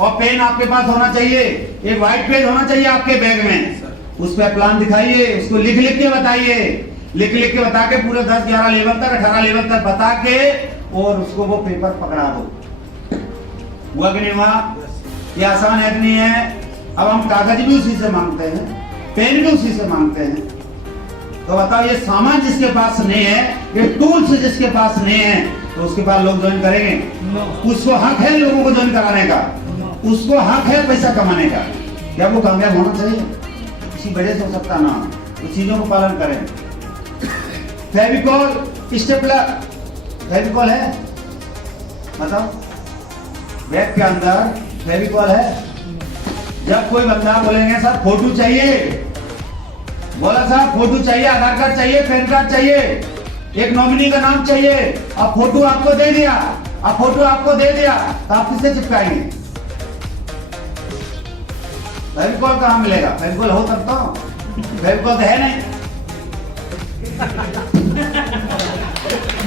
और पेन आपके पास होना चाहिए, एक व्हाइट पेज होना चाहिए आपके बैग में। उस पर प्लान दिखाइए, उसको लिख लिख के बताइए, लिख लिख के बता के पूरे 10, 11 लेवल तक, 18 लेवल तक बता के और उसको वो पेपर पकड़ा दो। हुआ कि नहीं हुआ? ये आसान है कि नहीं है? अब हम कागज भी उसी से मांगते हैं, पेन भी उसी से मांगते हैं। तो बताओ, ये सामान जिसके पास नहीं है, ये टूल्स जिसके पास नहीं है, तो उसके पास लोग ज्वाइन करेंगे? उसको हक है लोगों को ज्वाइन कराने का, उसको हक है पैसा कमाने का। क्या वो कामयाब होना चाहिए? किसी वजह से हो सकता ना, तो चीजों को पालन करें। फेविकॉल, स्टेपलर, फेविकॉल है? बताओ, बैग के अंदर फेविकॉल है? जब कोई बंदा बोलेंगे सर फोटो चाहिए, बोला साहब फोटो चाहिए, आधार कार्ड चाहिए, पैन कार्ड चाहिए, एक नॉमिनी का नाम चाहिए, अब फोटो आपको दे दिया, अब फोटो आपको दे दिया, तो आप किससे चिपकाएंगे? फेविकॉल कहाँ मिलेगा? फेविकॉल हो तब तो, फेविकॉल तो है नहीं।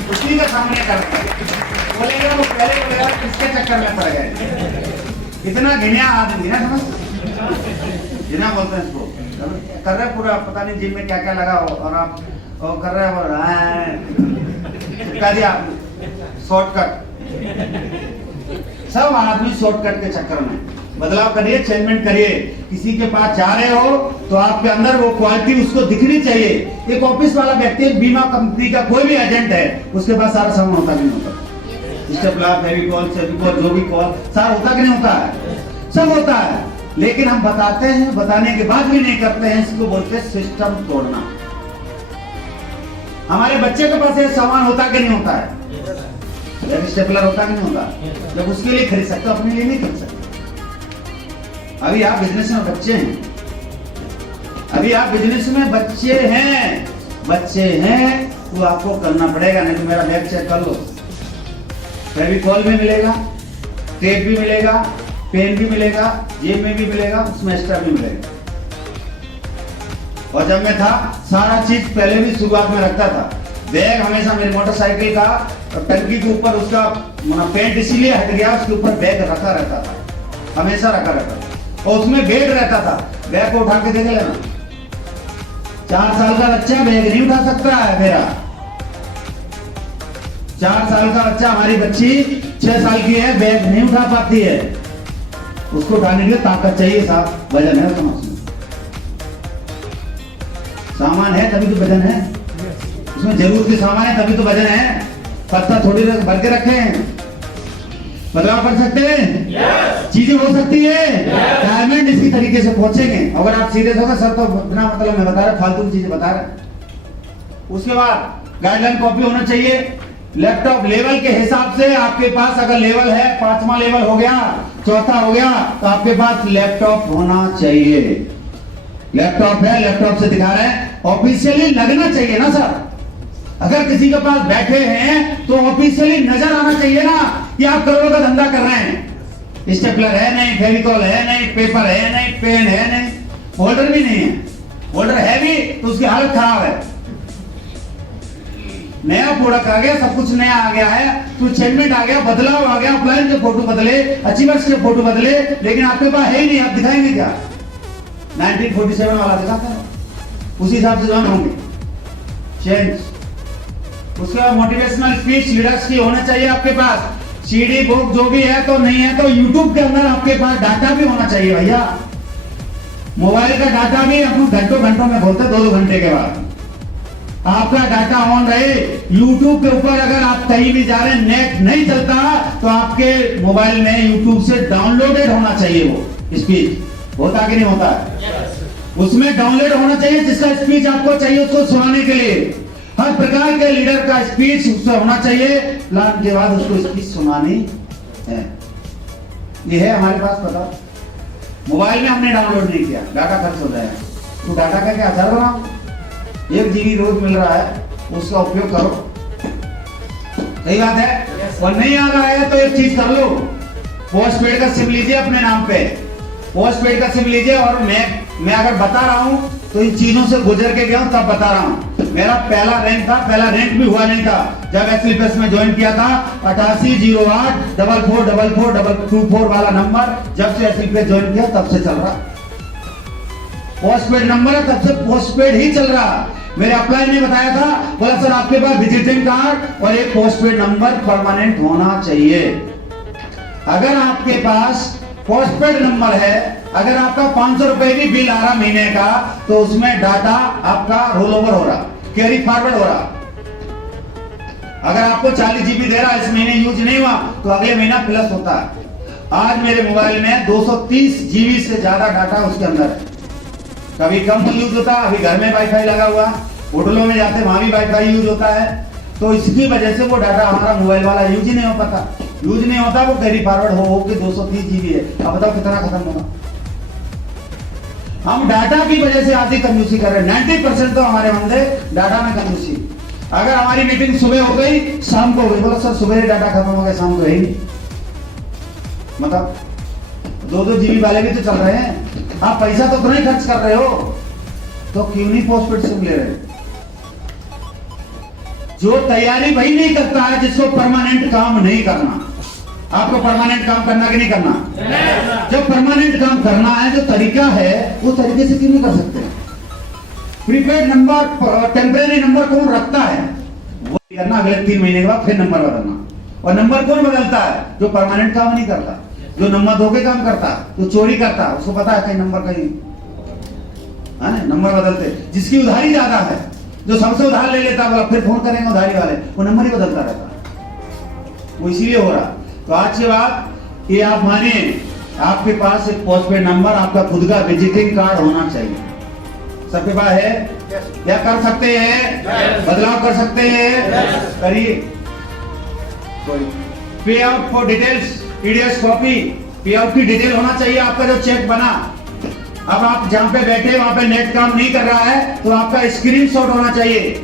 उसी का सामने करते बोलेगा, वो पहले बोलेगा किसके चक्कर में पड़ गए। कितना घिनिया आदमी ना, समझ जिना बोलते हैं इसको, कर रहे पूरा पता नहीं जिम में क्या क्या लगा हो, और आप कर रहे हो चिपका दिया शॉर्टकट। सब आदमी शॉर्टकट के चक्कर में। बदलाव करिए, चेंजमेंट करिए। किसी के पास जा रहे हो तो आपके अंदर वो क्वालिटी उसको दिखनी चाहिए। एक ऑफिस वाला व्यक्ति, बीमा कंपनी का कोई भी एजेंट है, उसके पास सारा सामान होता नहीं होता? स्टेपलर, फेविकॉल, फेविकॉल, जो भी कॉल सारा होता कि नहीं होता है? सब होता है, लेकिन हम बताते हैं, बताने के बाद भी नहीं करते हैं। इसको बोलते हैं सिस्टम तोड़ना। हमारे बच्चे के पास ये सामान होता कि नहीं होता है? स्टेपलर होता कि नहीं होता? जब उसके लिए खरीद सकते, अपने लिए नहीं खरीद सकते। अभी आप बिजनेस में बच्चे हैं, अभी आप बिजनेस में बच्चे हैं, बच्चे हैं तो आपको करना पड़ेगा। नहीं तो मेरा बैग चेक कर लो, फेविकॉल भी मिलेगा, टेप भी मिलेगा, पेन भी मिलेगा, जेब में भी मिलेगा, उसमें एक्स्ट्रा भी मिलेगा। और जब मैं था सारा चीज पहले भी शुरुआत में रखता था। बैग हमेशा मेरी मोटरसाइकिल का टंकी के ऊपर उसका पेंट इसीलिए हट गया, उसके ऊपर बैग रखा रहता था, हमेशा रखा रहता था, और उसमें बेड रहता था। बैग को उठा के देख लेना, 4 साल का बच्चा बैग नहीं उठा सकता है मेरा। 4 साल का बच्चा, हमारी बच्ची 6 साल की है, बैग नहीं उठा पाती है। उसको उठाने के लिए ताकत चाहिए साहब, वजन है उसमें, सामान है तभी तो वजन है, उसमें जरूरत के सामान है तभी तो वजन है। पत्ता थोड़ी भर के रखे हैं। बदलाव कर सकते हैं, चीजें हो सकती है, डायमंड इसी तरीके से पहुंचेंगे। अगर आप सीरियस होगा सर तो बिना मतलब मैं बता रहा, फालतू की चीजें बता रहा। उसके बाद गाइडलाइन कॉपी होना चाहिए। लैपटॉप लेवल के हिसाब से आपके पास अगर लेवल है, 5वां लेवल हो गया, 4था हो गया, तो आपके पास लैपटॉप होना चाहिए। लैपटॉप है, लैपटॉप से दिखा रहे हैं, ऑफिशियली लगना चाहिए ना सर। अगर किसी के पास बैठे हैं तो ऑफिशियली नजर आना चाहिए ना कि आप करोड़ों का धंधा कर रहे हैं। स्टेपलर है नहीं, फेविकॉल है नहीं, पेपर है नहीं, पेन है नहीं, होल्डर भी नहीं है। होल्डर है भी तो उसकी हालत खराब है। नया प्रोडक्ट आ गया, सब कुछ नया आ गया है, तो चेंजमेंट आ गया, बदलाव आ गया, ऑफलाइन के फोटो बदले, अचीवर्स के फोटो बदले, लेकिन आपके पास है ही नहीं। आप दिखाएंगे क्या? 1947 वाला दिखाते हैं, उसी हिसाब से जवान होंगे। चेंज। उसके बाद मोटिवेशनल स्पीच लीडर्स की होना चाहिए आपके पास। सीडी बुक जो भी है, तो नहीं है तो यूट्यूब के अंदर आपके पास डाटा भी होना चाहिए भैया। मोबाइल का डाटा भी हम घंटों घंटों में बोलते हैं, 2-2 घंटे के बाद आपका डाटा ऑन रहे। यूट्यूब के ऊपर अगर आप कहीं भी जा रहे हैं, नेट नहीं चलता, तो आपके मोबाइल में यूट्यूब से डाउनलोडेड होना चाहिए वो स्पीच। होता कि नहीं होता है? उसमें डाउनलोड होना चाहिए जिसका स्पीच आपको चाहिए उसको सुनाने के लिए। हर प्रकार के लीडर का स्पीच उससे होना चाहिए, प्लान के बाद उसको स्पीच सुनानी है। ये है हमारे पास, पता मोबाइल में हमने डाउनलोड नहीं किया, डाटा खर्च हो जाएगा। तो डाटा का क्या असर बनाओ, 1 GB रोज मिल रहा है, उसका उपयोग करो। सही बात है। और नहीं आ रहा है तो एक चीज कर लो, पोस्ट पेड का सिम लीजिए अपने नाम पे, पोस्ट पेड का सिम लीजिए। और मैं अगर बता रहा हूं तो इन चीजों से गुजर के गया हूं, तब बता रहा हूं। मेरा पहला रैंक था, पहला रैंक भी हुआ नहीं था जब एसएलपीएस में ज्वाइन किया था। 8808444424 वाला नंबर जब से एसएलपीएस ज्वाइन किया तब से चल रहा। पोस्टपेड नंबर है, तब से पोस्टपेड ही चल रहा। मेरे अप्लाई ने बताया था, बोला सर आपके पास विजिटिंग कार्ड और एक पोस्टपेड नंबर परमानेंट होना चाहिए। अगर आपके पास पोस्टपेड नंबर है, अगर आपका 500 रुपए भी बिल आ रहा महीने का, तो उसमें डाटा आपका रोल ओवर हो रहा, कैरी फॉरवर्ड हो रहा। अगर आपको 40 जीबी दे रहा इस महीने यूज नहीं हुआ तो अगले महीना प्लस होता है। आज मेरे मोबाइल में 230 जीबी से ज्यादा डाटा उसके अंदर है। कभी कम यूज होता, अभी घर में वाईफाई लगा हुआ, होटलों में जाते वहां भी वाईफाई यूज होता है। तो इसकी वजह से वो डाटा हमारा मोबाइल वाला यूज ही नहीं हो पाता, यूज नहीं होता। वो कैरी फॉरवर्ड हो के 230 जीबी है। अब बताओ कितना खत्म होगा। हम डाटा की वजह से आधी कंजूसी कर रहे हैं। 90% तो हमारे बंदे डाटा में कंजूसी। अगर हमारी मीटिंग सुबह हो गई, शाम को हो गई, बोलो सर सुबह ही डाटा खत्म हो गया, शाम को है ही नहीं। मतलब 2-2 जीबी वाले भी तो चल रहे हैं। आप पैसा तो उतना ही खर्च कर रहे हो, तो क्यों नहीं पोस्टपेड सिम ले रहे? जो तैयारी वही नहीं करता है जिसको परमानेंट काम नहीं करना। आपको परमानेंट काम करना कि नहीं करना? जब परमानेंट काम करना है, जो तरीका है वो तरीके से क्यों नहीं कर सकते? प्रीपेड नंबर, टेम्परेरी नंबर कौन रखता है? वो करना, अगले 3 महीने के बाद फिर नंबर बदलना। और नंबर कौन बदलता है? जो परमानेंट काम नहीं करता, जो नंबर धोखे काम करता, जो चोरी करता, उसको पता है कहीं नंबर कहीं है ना, नंबर बदलते। जिसकी उधारी ज्यादा है, जो सबसे उधार ले लेता है, फिर फोन करेंगे उधारी वाले, वो नंबर ही बदलता रहता। वो इसीलिए हो रहा। तो आज के बाद ये आप मानिए, आपके पास एक पोस्टपेड नंबर, आपका खुद का विजिटिंग कार्ड होना चाहिए। सबके पास है? क्या कर सकते हैं? बदलाव कर सकते हैं, करिए। पे out for details, TDS copy, पे आउट की डिटेल होना चाहिए आपका जो चेक बना। अब आप जहां पे बैठे वहां पे नेट काम नहीं कर रहा है तो आपका स्क्रीनशॉट होना चाहिए,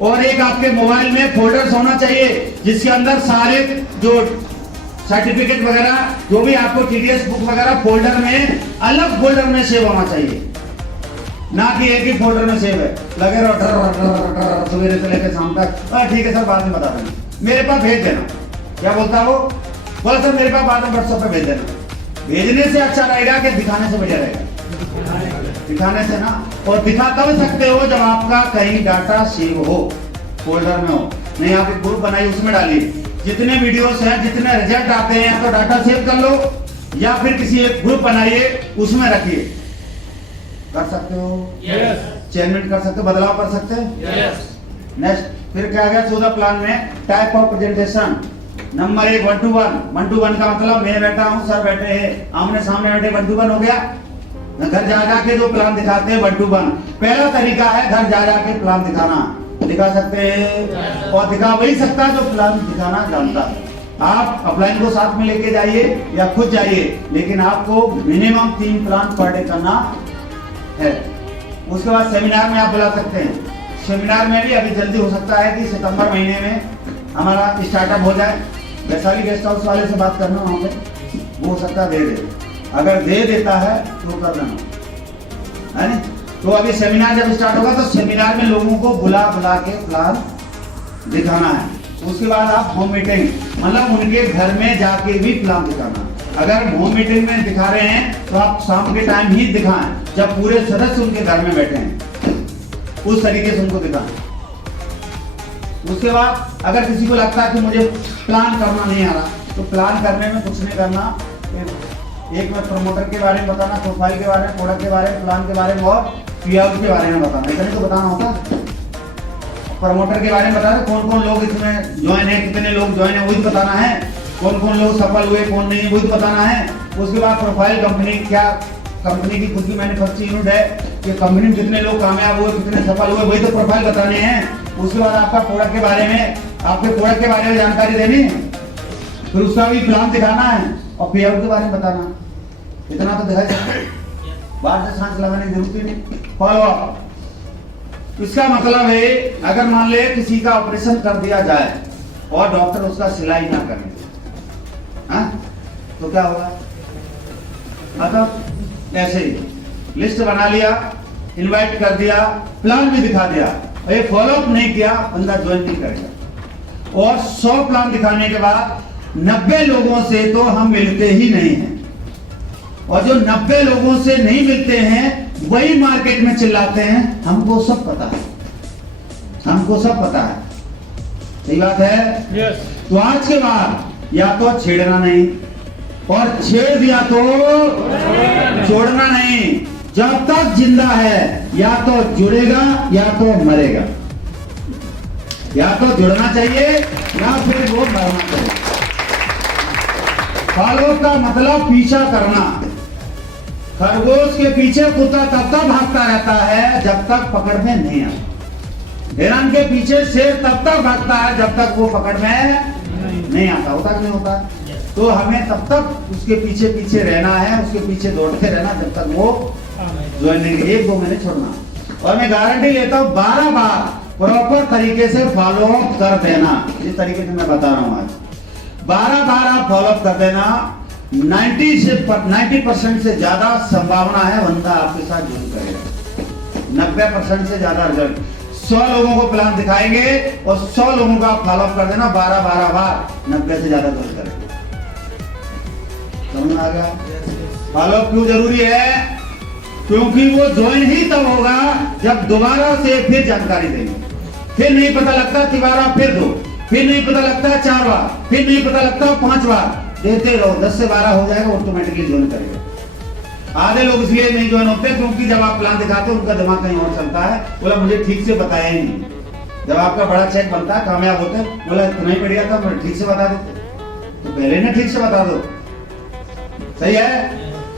और एक आपके मोबाइल में फोल्डर्स होना चाहिए जिसके अंदर सारे जो सर्टिफिकेट वगैरह जो भी आपको टीडीएस बुक वगैरह फोल्डर में, अलग फोल्डर में सेव होना चाहिए, ना कि एक ही फोल्डर में सेव है। लगे रहो सवेरे से लेकर शाम तक, ठीक है सर बाद में बता देना, मेरे पास भेज देना। क्या बोलता वो? बोला सर मेरे पास बाद में व्हाट्सएप पे भेज देना। भेजने से अच्छा रहेगा कि दिखाने से बढ़िया रहेगा? दिखाने से ना। और दिखा तब सकते हो जब आपका कहीं डाटा सेव हो, फोल्डर में हो। नहीं, आप एक ग्रुप बनाइए, उसमें डालिए जितने वीडियोस हैं, जितने रिजल्ट आते हैं, तो डाटा सेव कर लो, या फिर किसी एक ग्रुप बनाइए उसमें रखिए। कर सकते हो? चेंजमेंट कर सकते हो, बदलाव कर सकते हैं। नेक्स्ट फिर क्या गया 14 प्लान में? Type of presentation. Number 1 1 to 1। 1 to 1 का मतलब मैं बैठा हूं, सर बैठे हैं, आमने सामने बैठे, 1 to 1 हो गया। घर जा जाके जो प्लान दिखाते हैं 1 to 1। पहला तरीका है घर जा जाके प्लान दिखाना। दिखा सकते हैं, और दिखा वही सकता है जो प्लान दिखाना जानता है। आप अपलाइन को साथ में लेके जाइए या खुद जाइए, लेकिन आपको मिनिमम 3 प्लान पर डे करना है। उसके बाद सेमिनार में आप बुला सकते हैं। सेमिनार में भी अभी जल्दी हो सकता है कि सितंबर महीने में हमारा स्टार्टअप हो जाए। वैशाली गेस्ट हाउस वाले से बात करना, वहां पे वो हो सकता है दे दे। अगर दे देता है तो कर देना, है नहीं? तो अभी सेमिनार जब स्टार्ट होगा तो सेमिनार में लोगों को बुला के प्लान दिखाना है। उसके बाद आप होम मीटिंग, मतलब उनके घर में जाके भी प्लान दिखाना। अगर होम मीटिंग में दिखा रहे हैं तो आप शाम के टाइम ही दिखाएं, जब पूरे सदस्य उनके घर में बैठे हैं, उस तरीके से उनको दिखाएं। उसके बाद अगर किसी को लगता है कि मुझे प्लान करना नहीं आ रहा, तो प्लान करने में कुछ नहीं करना। एक में प्रमोटर के बारे में बताना, प्रोफाइल के बारे में, प्रोडक्ट के बारे में, प्लान के बारे में और पेआउट के बारे में बताना। इतने तो बताना होता। प्रमोटर के बारे में बताना, कौन कौन लोग इसमें ज्वाइन है, कितने लोग ज्वाइन है, वही बताना है। कौन कौन लोग सफल हुए, कौन नहीं, वही बताना है। उसके बाद प्रोफाइल कंपनी, क्या कंपनी की खुद की मैन्युफैक्चरिंग यूनिट है, कि कंपनी में कितने लोग कामयाब हुए, कितने सफल हुए, वही तो प्रोफाइल बताने हैं। उसके बाद आपका प्रोडक्ट के बारे में, आपके प्रोडक्ट के बारे में जानकारी देनी, फिर उसका भी प्लान दिखाना है और पेआउट के बारे में बताना। इतना तो दिखाई सकते, बाहर से सांस लगाने की जरूरत ही नहीं। फॉलो अप, इसका मतलब है अगर मान ले किसी का ऑपरेशन कर दिया जाए और डॉक्टर उसका सिलाई ना करे, तो क्या होगा? मतलब ऐसे ही लिस्ट बना लिया, इनवाइट कर दिया, प्लान भी दिखा दिया, ये फॉलो अप नहीं किया, बंदा ज्वाइन नहीं करेगा। और 100 प्लान दिखाने के बाद 90 लोगों से तो हम मिलते ही नहीं हैं, और जो 90 लोगों से नहीं मिलते हैं वही मार्केट में चिल्लाते हैं। हमको सब पता है, हमको सब पता है। सही बात है। यस। तो आज के बाद या तो छेड़ना नहीं, और छेड़ दिया तो छोड़ना नहीं। जब तक जिंदा है या तो जुड़ेगा या तो मरेगा, या तो जुड़ना चाहिए या फिर वो मरना चाहिए। फॉलो का मतलब पीछा करना। खरगोश के पीछे कुत्ता तब तक भागता रहता है जब तक पकड़ में नहीं आता। हिरण के पीछे शेर तब तक भागता है जब तक वो पकड़ में नहीं आता। होता कि नहीं होता? तो हमें तब तक उसके पीछे पीछे रहना है, उसके पीछे दौड़ते रहना जब तक वो ज्वाइन नहीं। 1-2 महीने छोड़ना। और मैं गारंटी लेता हूँ 12 बार प्रॉपर तरीके से फॉलो अप कर देना। इस तरीके से मैं बता रहा हूँ आज 12 बार आप फॉलो अप कर देना। 90% से ज्यादा संभावना है बंदा आपके साथ जुड़ करेगा। 90% से ज्यादा रिजल्ट। 100 लोगों को प्लान दिखाएंगे और 100 लोगों का फॉलो अप कर देना 12 बार, 90 से ज्यादा जुड़ करेगा। समझ में आ गया? फॉलो अप क्यों जरूरी है? क्योंकि वो ज्वाइन ही तब होगा जब दोबारा से फिर जानकारी देंगे। फिर नहीं पता लगता 3 बार, फिर 2, फिर नहीं पता लगता 4 बार, फिर नहीं पता लगता 5 बार। देते रहो, 10 से 12 हो जाएगा, ऑटोमेटिकली ज्वाइन करेगा। आधे लोग इसलिए नहीं ज्वाइन होते क्योंकि जब आप प्लान दिखाते हो उनका दिमाग कहीं और चलता है। बोला मुझे ठीक से बताया ही नहीं। जब आपका बड़ा चेक बनता है, कामयाब होते हैं, बोला इतना ही बढ़िया था, मुझे ठीक से बता देते। तो पहले ना ठीक से बता दो। सही है।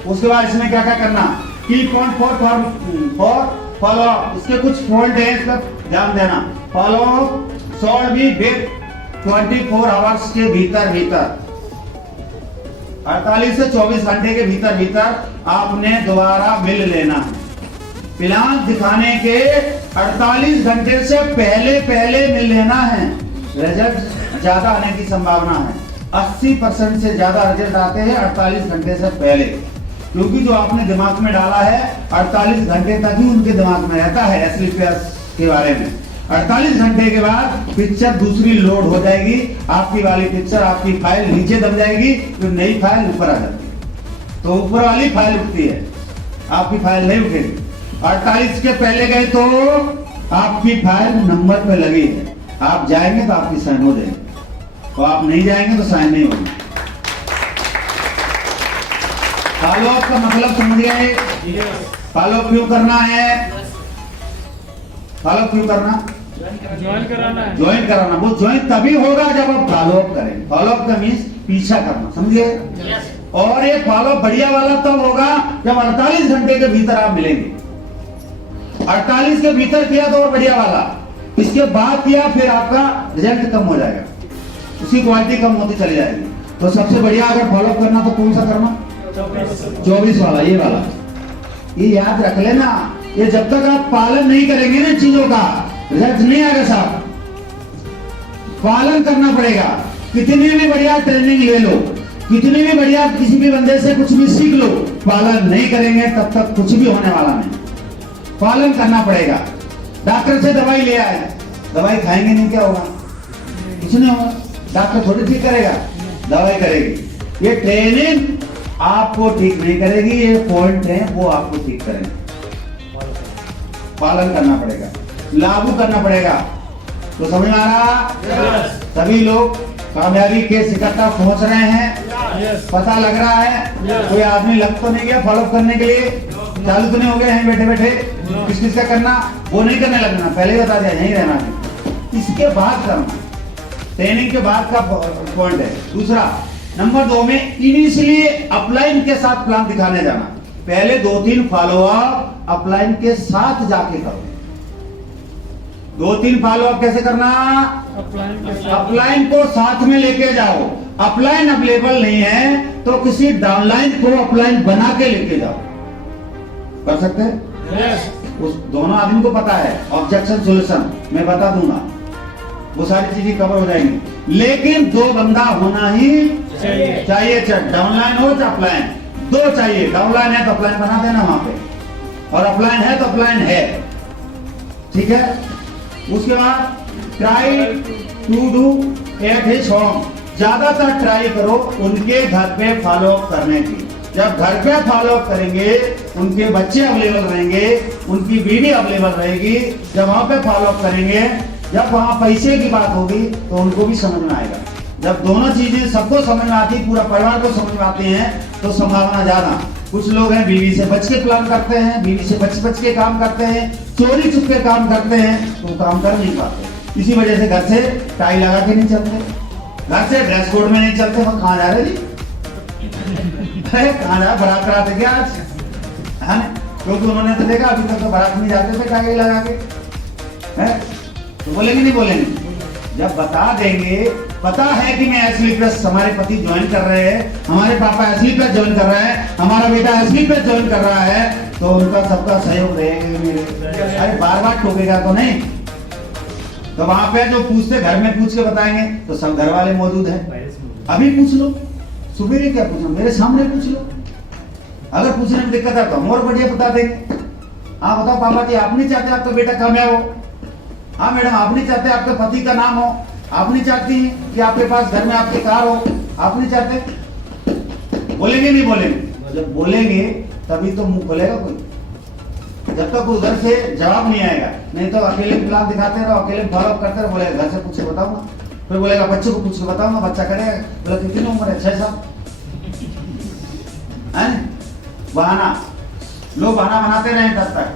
उसके बाद इसमें क्या क्या करना, की पॉइंट फॉर फॉलो अप। इसके कुछ पॉइंट है, इस पर ध्यान देना। Follow up short be with 24 hours के भीतर 48 से 24 घंटे के भीतर आपने दोबारा मिल लेना है। प्लान दिखाने के 48 घंटे से पहले मिल लेना है। रिजल्ट ज्यादा आने की संभावना है। 80% से ज्यादा रिजल्ट आते हैं 48 घंटे से पहले, क्योंकि जो आपने दिमाग में डाला है 48 घंटे तक ही उनके दिमाग में रहता है एसलीपियस के बारे में। 48 घंटे के बाद पिक्चर दूसरी लोड हो जाएगी। आपकी वाली पिक्चर, आपकी फाइल नीचे दब जाएगी, तो नई फाइल ऊपर आ जाती है। तो ऊपर वाली फाइल उठती है, आपकी फाइल नहीं उठेगी। 48 के पहले गए तो आपकी फाइल नंबर पे लगी है। आप जाएंगे तो आपकी साइन हो जाएगी, तो आप नहीं जाएंगे तो साइन नहीं होगी। फॉलो अप का मतलब समझ गए? फॉलो अप क्यों करना है? फॉलो अप क्यों करना? ज्वाइन कराना है। ज्वाइन कराना। वो ज्वाइन तभी होगा जब आप फॉलो अप करें। फॉलो अप का मीन्स पीछा करना, समझिए? और ये फॉलो बढ़िया वाला तब होगा जब 48 घंटे के भीतर आप मिलेंगे। 48 के भीतर किया तो और बढ़िया वाला, इसके बाद किया फिर आपका रिजल्ट कम हो जाएगा, उसकी क्वालिटी कम होती चली जाएगी। तो सबसे बढ़िया अगर फॉलो अप करना तो कौन सा करना? 24 वाला, ये वाला। ये याद रख लेना। ये जब तक आप पालन नहीं करेंगे ना चीजों का, रिजल्ट नहीं आएगा साहब। पालन करना पड़ेगा। कितनी भी बढ़िया ट्रेनिंग ले लो, कितनी भी बढ़िया किसी भी बंदे से कुछ भी सीख लो, पालन नहीं करेंगे तब तक कुछ भी होने वाला नहीं। पालन करना पड़ेगा। डॉक्टर से दवाई ले आए, दवाई खाएंगे नहीं, क्या होगा? कुछ नहीं होगा। डॉक्टर थोड़ी ठीक करेगा, दवाई करेगी। ये ट्रेनिंग आपको ठीक नहीं करेगी, ये पॉइंट है वो आपको ठीक करेंगे। पालन करना पड़ेगा, लागू करना पड़ेगा। तो समझ में आ रहा? सभी लोग कामयाबी के शिखर तक पहुंच रहे हैं। पता लग रहा है? कोई आदमी लग तो नहीं गया फॉलो करने के लिए? चालू तो नहीं हो गए हैं बैठे बैठे? किस किस का करना? वो नहीं करने लगना, पहले ही बता दिया, यहीं रहना है। इसके बाद करना, ट्रेनिंग के बाद का पॉइंट है। दूसरा, नंबर 2 में इनिशियली अपलाइन के साथ प्लान दिखाने जाना। पहले 2-3 फॉलो अप अपलाइन के साथ जाके करो। 2-3 फॉलो अप कैसे करना? अपलाइन को साथ में लेके जाओ। अपलाइन अवेलेबल नहीं है तो किसी डाउनलाइन को अपलाइन बना के लेके जाओ। कर सकते हैं? उस दोनों आदमी को पता है ऑब्जेक्शन सॉल्यूशन, मैं बता दूंगा, वो सारी चीजें कवर हो जाएंगी। लेकिन 2 बंदा होना ही चाहिए, चाहे डाउनलाइन हो चाहे अपलाइन, 2 चाहिए। डाउनलाइन है तो अपलाइन बना देना वहां पे, और अपलाइन है तो अपलाइन है, ठीक है। उसके बाद try to do at his home, ज्यादातर ट्राई करो उनके घर पे फॉलो अप करने की। जब घर पे फॉलो अप करेंगे, उनके बच्चे अवेलेबल रहेंगे, उनकी बीवी अवेलेबल रहेगी, जब वहां पे फॉलो अप करेंगे, जब वहां पैसे की बात होगी तो उनको भी समझ में आएगा। जब दोनों चीजें सबको समझ में आती, पूरा परिवार को समझ में आती हैं, तो संभावना ज्यादा। कुछ लोग हैं बीवी से बच के प्लान करते हैं, बीवी से बच के काम करते हैं, चोरी छुप के काम करते हैं, तो काम कर नहीं पाते। इसी वजह से घर से टाई लगा के नहीं चलते, घर से ड्रेस कोड में नहीं चलते। हम कहाँ जा रहे जी, कहाँ जा बारात कराते क्या आज, है ना? क्योंकि उन्होंने तो देखा अभी तक तो बारात नहीं जाते थे टाई लगा के, है? तो बोलेंगे नहीं बोलेंगे? जब बता देंगे, पता है कि मैं एसवी प्लस हमारे पति ज्वाइन कर रहे हैं, हमारे पापा एसवी प्लस ज्वाइन कर रहे हैं, हमारा बेटा एसवी प्लस ज्वाइन कर रहा है, तो उनका सबका सहयोग रहेगा मेरे। अरे बार बार ठोकेगा तो नहीं। तो वहां पे जो पूछते, घर में पूछ के बताएंगे तो सब घर वाले मौजूद हैं। अभी पूछ लो, सुबह क्या पूछो, मेरे सामने पूछ लो। अगर पूछने में दिक्कत है तो हम और बढ़िया बता देंगे। हाँ बताओ पापा जी, आप नहीं चाहते आपका बेटा कामयाब हो? हाँ मैडम, आप नहीं चाहते आपके पति का नाम हो? आप नहीं चाहती कि आपके पास घर में आपकी कार हो? आप नहीं चाहते? बोलेंगे नहीं बोलेंगे? जब बोलेंगे तभी तो मुंह खोलेगा कोई। जब तक उधर से जवाब नहीं आएगा, नहीं तो अकेले प्लान दिखाते रहो, अकेले फॉलो करते रहो। बोलेगा घर से पूछ के बताऊंगा, फिर बोलेगा बच्चे को पूछ के बताऊंगा। बच्चा करेगा, बोला कितनी उम्र है? 6 साल। बहाना, लोग बहाना बनाते रहे तब तक।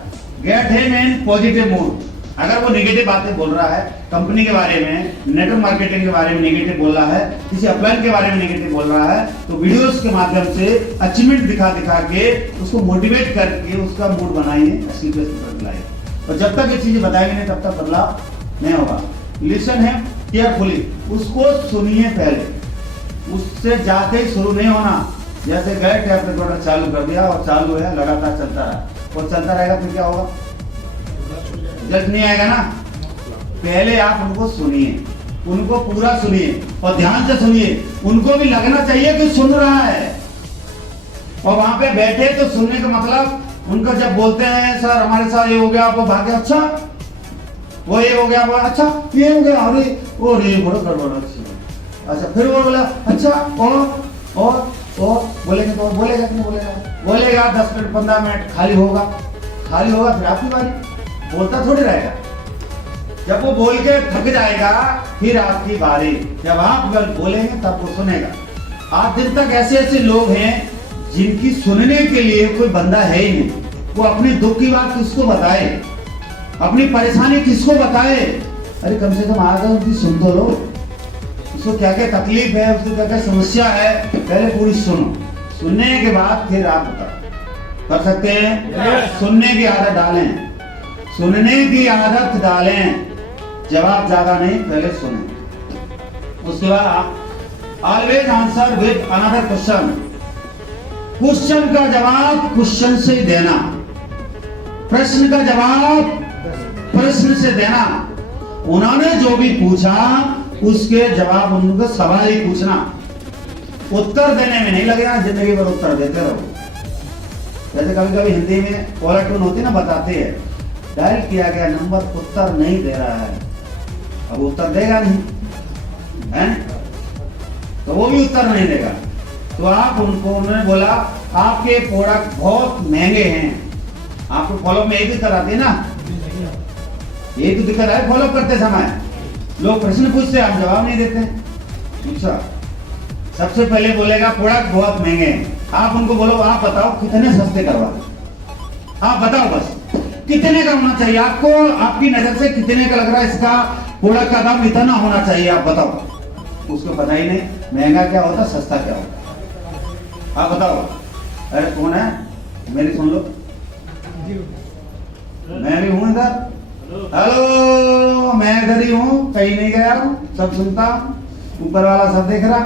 Get him in positive mood. अगर वो नेगेटिव बातें बोल रहा है, कंपनी के बारे में, नेटवर्क मार्केटिंग के बारे में नेगेटिव बोल रहा है, किसी अपलाइन के बारे में नेगेटिव बोल रहा है, तो वीडियोस के माध्यम से अचीवमेंट दिखा के उसको मोटिवेट करके उसका मूड बनाइए, असली पे लाइए। और जब तक ये चीजें बताएंगे नहीं तब तक बदलाव नहीं होगा। लिसन है केयरफुली, उसको सुनिए पहले, उससे जाते ही शुरू नहीं होना। जैसे गए टैप रिकॉर्डर चालू कर दिया और चालू है, लगातार चलता रहा और चलता रहेगा, फिर क्या होगा? रिजल्ट नहीं आएगा ना। पहले आप उनको सुनिए, उनको पूरा सुनिए और ध्यान से सुनिए। उनको भी लगना चाहिए कि सुन रहा है। और वहां पे बैठे तो सुनने का मतलब, उनका जब बोलते हैं सर हमारे साथ ये हो गया, वो भागे, अच्छा वो ये हो गया, वो अच्छा ये हो गया, अरे वो रे बड़ा गड़बड़। अच्छा फिर वो बोला अच्छा और बोलेंगे तो बोलेगा कि नहीं बोलेगा? बोलेगा 10 मिनट 15 मिनट खाली होगा, फिर आपकी बारी। बोलता थोड़ी रहेगा। जब वो बोल के थक जाएगा फिर आपकी बारी। जब आप बोलेंगे तब वो सुनेगा। आज दिन तक ऐसे लोग हैं जिनकी सुनने के लिए कोई बंदा है ही नहीं। वो अपने दुख की बात किसको बताए, अपनी परेशानी किसको बताए? अरे कम से कम आगे उनकी सुन तो लो। उसको क्या क्या तकलीफ है, उसको क्या क्या समस्या है, पहले पूरी सुनो। सुनने के बाद फिर आप बताओ। कर सकते हैं? सुनने की आदत डालें, सुनने की आदत डालें। जवाब ज्यादा नहीं, पहले सुने। उसके बाद आप always answer with another question. Question का जवाब क्वेश्चन से देना, प्रश्न का जवाब प्रश्न से देना। उन्होंने जो भी पूछा उसके जवाब उनको सवाल ही पूछना। उत्तर देने में नहीं लगेगा, जिंदगी भर उत्तर देते रहो। जैसे कभी कभी हिंदी में कॉलर ट्यून होती ना, बताते हैं डायल किया गया नंबर उत्तर नहीं दे रहा है। अब उत्तर देगा नहीं है, तो वो भी उत्तर नहीं देगा। तो आप उन्होंने बोला आपके प्रोडक्ट बहुत महंगे हैं। आपको फॉलो में एक दिक्कत आती है ना, एक तो दिक्कत है फॉलो करते समय लोग प्रश्न पूछते, आप जवाब नहीं देते। अच्छा, सबसे पहले बोलेगा प्रोडक्ट बहुत महंगे हैं। आप उनको बोलो आप बताओ कितने सस्ते करवा, आप बताओ बस कितने का होना चाहिए आपको, आपकी नजर से कितने का लग रहा है इसका प्रोडक्ट का दाम इतना होना चाहिए, आप बताओ। उसको पता ही नहीं महंगा क्या होता सस्ता क्या होता। आप बताओ। अरे कौन है, मेरी सुन लो, मैं भी हूं इधर। हेलो, मैं इधर ही हूं, कहीं नहीं गया हूं, सब सुनता हूं, ऊपर वाला सब देख रहा।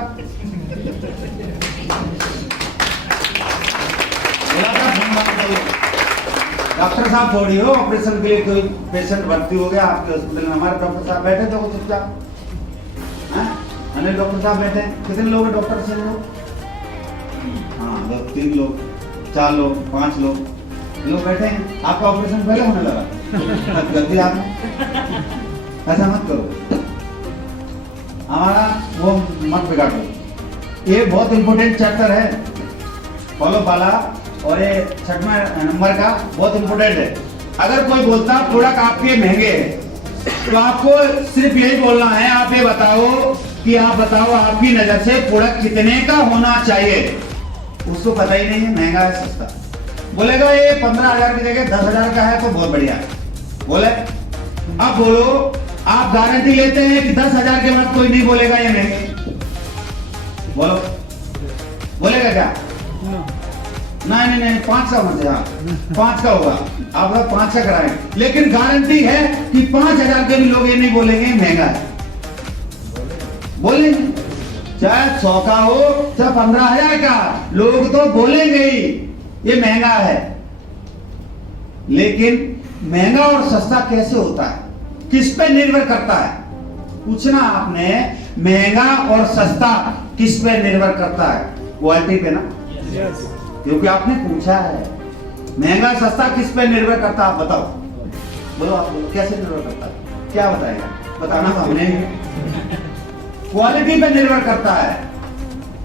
डॉक्टर साहब थोड़ी हो, ऑपरेशन के लिए कोई पेशेंट भर्ती हो गया आपके हॉस्पिटल में, हमारे डॉक्टर साहब बैठे थे वो चुपचाप, अनिल डॉक्टर साहब बैठे। कितने लोग हैं डॉक्टर से लोग? हाँ 2 3 लोग, 4 लोग, 5 लोग, लोग बैठे हैं, आपका ऑपरेशन पहले होने लगा, मत कर दिया आपने, ऐसा मत करो, हमारा वो मत बिगाड़ो। ये बहुत इंपॉर्टेंट चैप्टर है, फॉलो वाला, और ये 6वां नंबर का बहुत इंपॉर्टेंट है। अगर कोई बोलता प्रोडक्ट आपके महंगे हैं, तो आपको सिर्फ यही बोलना है, आप ये बताओ कि आप बताओ आपकी नजर से प्रोडक्ट कितने का होना चाहिए। उसको पता ही नहीं है महंगा है सस्ता, बोलेगा ये 15,000 की जगह 10,000 का है तो बहुत बढ़िया है, बोले। अब बोलो, आप गारंटी लेते हैं कि 10,000 के बाद कोई नहीं बोलेगा ये महंगे, बोलो बोलेगा क्या? नहीं नहीं नहीं, 5 का मत, हाँ 5 का होगा, आप लोग 5 का कराएं, लेकिन गारंटी है कि 5,000 के भी लोग ये नहीं बोलेंगे महंगा है, बोलेंगे। चाहे 100 का हो चाहे 15,000 का, लोग तो बोलेंगे ही ये महंगा है। लेकिन महंगा और सस्ता कैसे होता है, किस पे निर्भर करता है? पूछना आपने, महंगा और सस्ता किस पे निर्भर करता है? क्वालिटी पे ना, क्योंकि आपने पूछा है महंगा सस्ता किस पे निर्भर करता है, आप बताओ, बोलो आप बोलो, कैसे निर्भर करता है? क्या बताएगा, बताना तो हमने ही। क्वालिटी पे निर्भर करता है।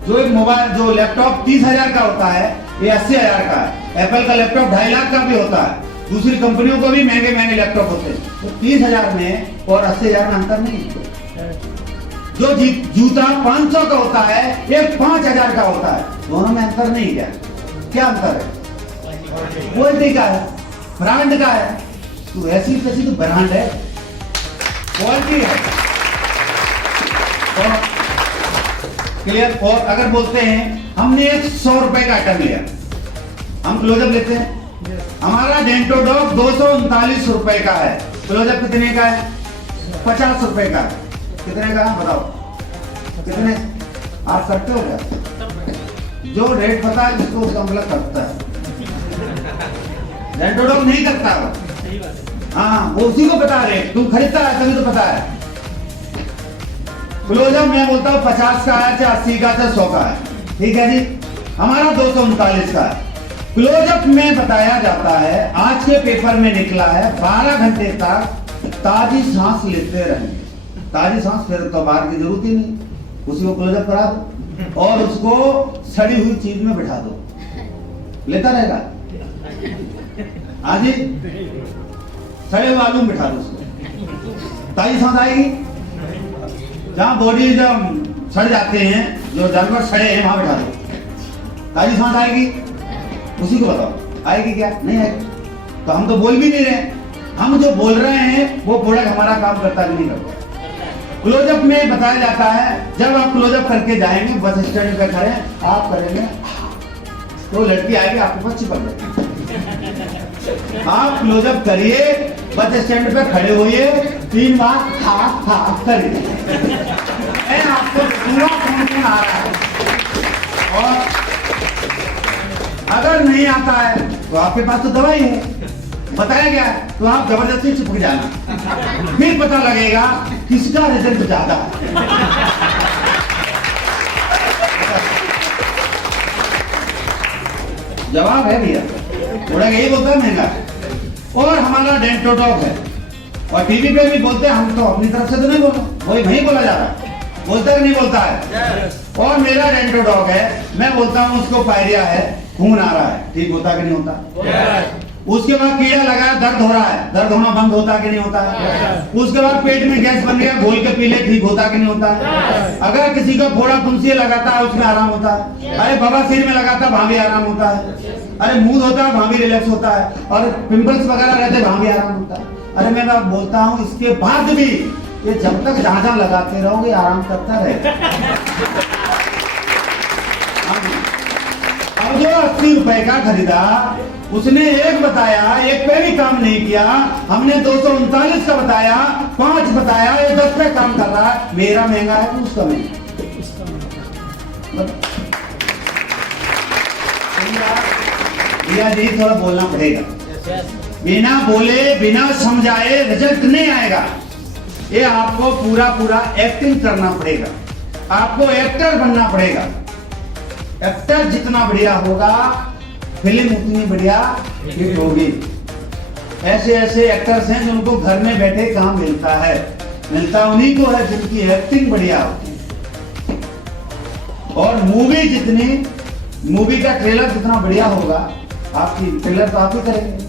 जो एक मोबाइल, जो लैपटॉप 30,000 का होता है, ये 80,000 का है। एप्पल का लैपटॉप 2.5 लाख का भी होता है, दूसरी कंपनियों को भी महंगे महंगे लैपटॉप होते हैं, तो 30,000 में और 80,000 में अंतर नहीं है। जो जूता 500 का होता है, ये 5,000 का होता है, दोनों में अंतर नहीं है। क्या अंतर है? क्वालिटी का है, ब्रांड का है, तो ऐसी कैसी तो ब्रांड है, क्वालिटी है। क्लियर? और अगर बोलते हैं हमने एक 100 रुपए का आइटम लिया, हम क्लोजअप लेते हैं, हमारा डेंटोडॉक 239 रुपए का है, क्लोजअप कितने का है? 50 रुपए का। कितने का बताओ, कितने आप करते हो क्या? जो रेट पता है उसको उसका मतलब करता है, डेंटोडॉक नहीं करता वो, हाँ वो उसी को पता रेट, तुम खरीदता है तभी तो पता है। क्लोजअप मैं बोलता हूँ 50 का है, चाहे 80 का, चाहे 100 का है, ठीक है जी, हमारा 239 का है। क्लोजअप में बताया जाता है, आज के पेपर में निकला है, 12 घंटे तक ताजी सांस लेते रहेंगे। ताजी सांस, फिर तो बाहर की जरूरत ही नहीं, उसी को क्लोजअप करा दो और उसको सड़ी हुई चीज में बिठा दो, लेता रहेगा। आजी सड़े हुए आलू में बिठा दो उसको, ताजी सांस आएगी। जहाँ बॉडी जब सड़ जाते हैं, जो जानवर सड़े हैं वहां बिठा दो, ताजी सांस आएगी। उसी को बताओ आएगी क्या? नहीं आएगी। तो हम तो बोल भी नहीं रहे, हम जो बोल रहे हैं वो प्रोडक्ट हमारा काम करता कि नहीं करता। क्लोजअप में बताया जाता है, जब आप क्लोजअप करके जाएंगे बस स्टैंड पे खड़े आप करेंगे तो लड़की आएगी आपके पास चिपक जाएगी। आप क्लोजअप करिए, बस स्टैंड पे खड़े होइए, 3 बार हा करिए, आपको पूरा कॉन्फिडेंस आ रहा है। और अगर नहीं आता है तो आपके पास तो दवाई है, बताया गया है, तो आप जबरदस्ती चिपक जाना, फिर पता लगेगा किसका रिजल्ट ज्यादा है। जवाब है भैया, थोड़ा यही बोलता है महंगा है। और हमारा डेंटोडॉक है, और टीवी पे भी बोलते हैं, हम तो अपनी तरफ से तो नहीं बोला, वही वही बोला जा रहा है, बोलता कि नहीं बोलता है। और मेरा डेंटोडॉक है, मैं बोलता हूँ उसको पायरिया है, खून आ रहा है, ठीक होता कि नहीं होता? उसके बाद कीड़ा लगा, दर्द हो रहा है, दर्द होना बंद होता कि नहीं होता है? उसके बाद पेट में गैस बन गया, घोल के पी ले, ठीक होता कि नहीं होता है? अगर किसी को फोड़ा फुंसी लगाता है उसमें आराम होता है, अरे बवासीर में लगाता है वहां भी आराम होता है, अरे मूड होता है वहां भी रिलैक्स होता है, और पिंपल्स वगैरह रहते वहां भी आराम होता है। अरे मैं बात बोलता हूँ, इसके बाद भी ये जब तक जहां जहां लगाते रहोगे आराम करता रहेगा। अब जो 80 रुपए का खरीदा, उसने एक बताया, एक पे भी काम नहीं किया, हमने 239 का बताया, 5 बताया, ये 10 पे काम कर रहा है, मेरा महंगा है तो उसका महंगा। भैया जी थोड़ा बोलना पड़ेगा, बिना बोले बिना समझाए रिजल्ट नहीं आएगा, ये आपको पूरा पूरा एक्टिंग करना पड़ेगा, आपको एक्टर बनना पड़ेगा। एक्टर जितना बढ़िया होगा फिल्म उतनी बढ़िया हिट होगी। ऐसे ऐसे एक्टर्स हैं जिनको घर में बैठे काम मिलता है, मिलता उन्हीं को है जिनकी एक्टिंग बढ़िया होती है। और मूवी का ट्रेलर जितना बढ़िया होगा, आपकी ट्रेलर तो आप ही करेंगे,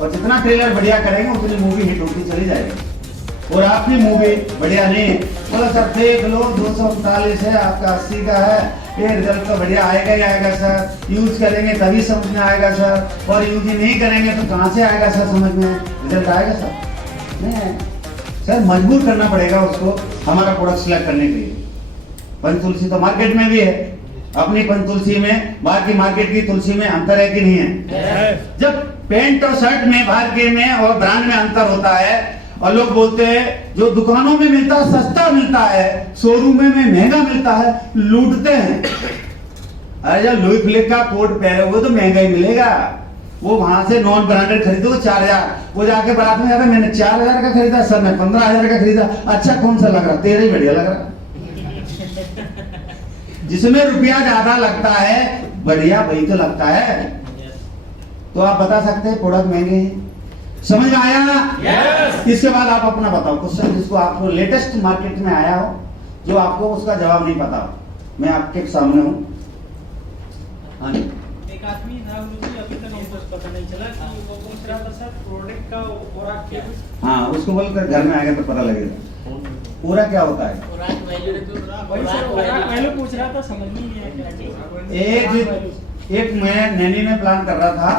और जितना ट्रेलर बढ़िया करेंगे उतनी मूवी हिट होती चली जाएगी। और आपकी मूवी बढ़िया नहीं है, बोला सर देख लो 239 है, आपका 80 का है, ये रिजल्ट तो बढ़िया आएगा ही आएगा सर, यूज करेंगे तभी समझ में आएगा सर, और यूज ही नहीं करेंगे तो कहाँ से आएगा सर समझ में, रिजल्ट आएगा सर? नहीं सर, मजबूर करना पड़ेगा उसको हमारा प्रोडक्ट सिलेक्ट करने के लिए। पंचतुलसी तो मार्केट में भी है, अपनी पंचतुलसी में बाहर की मार्केट की तुलसी में अंतर है कि नहीं है? जब पैंट और शर्ट में बाहर के में और ब्रांड में अंतर होता है, और लोग बोलते हैं जो दुकानों में मिलता है सस्ता मिलता है, शोरूम में महंगा मिलता है, लूटते हैं। अरे जब लुई फिलिप का कोट पहने हुए तो महंगा ही मिलेगा, वो वहां से नॉन ब्रांडेड खरीदो 4000, वो जाके बारात में जाता मैंने 4000 का खरीदा सर, मैं 15000 का खरीदा, अच्छा कौन सा लग रहा? तेरा ही बढ़िया लग रहा। जिसमें रुपया ज्यादा लगता है बढ़िया वही तो लगता है। तो आप बता सकते हैं प्रोडक्ट महंगे हैं? समझ में आया? yes. इसके बाद आप अपना बताओ क्वेश्चन जिसको आपको लेटेस्ट मार्केट में आया हो, जो आपको उसका जवाब नहीं पता हो, मैं आपके सामने हूँ। हाँ जी, एक आदमी था मुझे अभी तक हमको पता नहीं चला कि वो पूछ रहा था सर प्रोडक्ट का पूरा क्या। हाँ, उसको बोलकर घर में आएगा तो पता लगेगा पूरा क्या होता है। वैल्यू पूछ रहा था, समझ नहीं आया क्या। एक मैं नैनी में प्लान कर रहा था